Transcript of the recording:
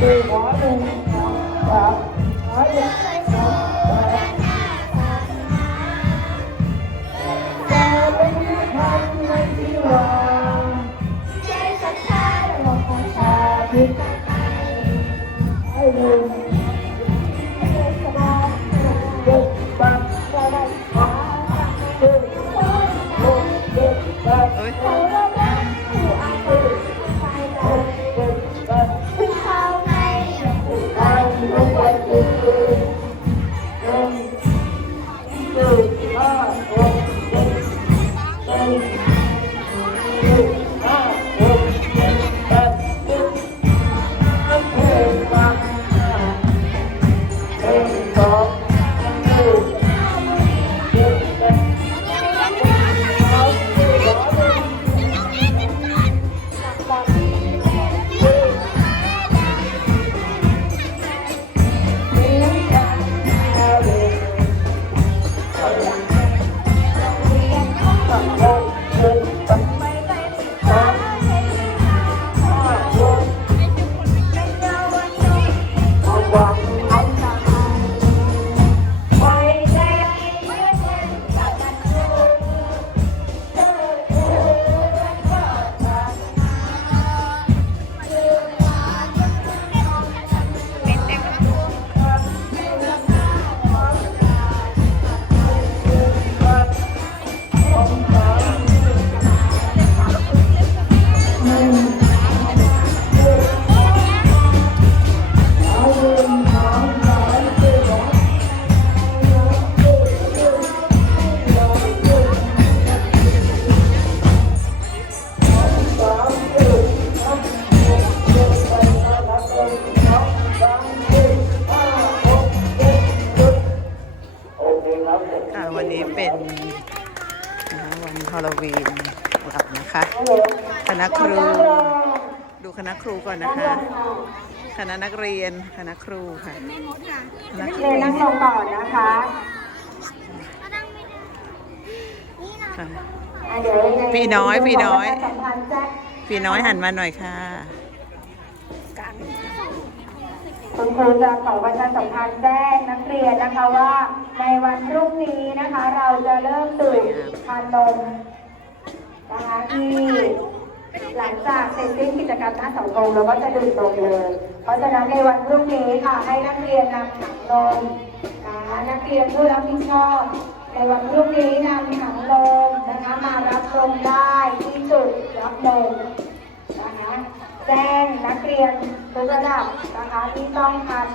từ bỏ mình đó đó รู้ว่ โค่ะวันนี้เป็นนะคะวันฮาโลวีนของเรานะคะคณะครู ดูคณะครูก่อนนะคะ คณะนักเรียนคณะครูค่ะคณะครูเรนนั่งลงก่อนนะคะค่ะอะเดี๋ยวยังไงพี่น้อยพี่น้อย พี่น้อยหันมาหน่อยค่ะ คุณครูจะขอประชาสัมพันธ์แจ้งนักเรียนนะคะว่าในวันพรุ่งนี้นะคะ เราจะเริ่มดื่มทานนมนะคะที่หลังจากเสร็จสิ้นกิจกรรมหน้าเสาธงเราก็จะดื่มนมเลย เพราะฉะนั้นในวันพรุ่งนี้ค่ะให้นักเรียนนำถังนมนะคะนักเรียนผู้รับผิดชอบในวันพรุ่งนี้นำถังนมนะคะมารับนมได้ที่จุดรับนม นักเรียนทุกระดับนะคะที่ต้องทาน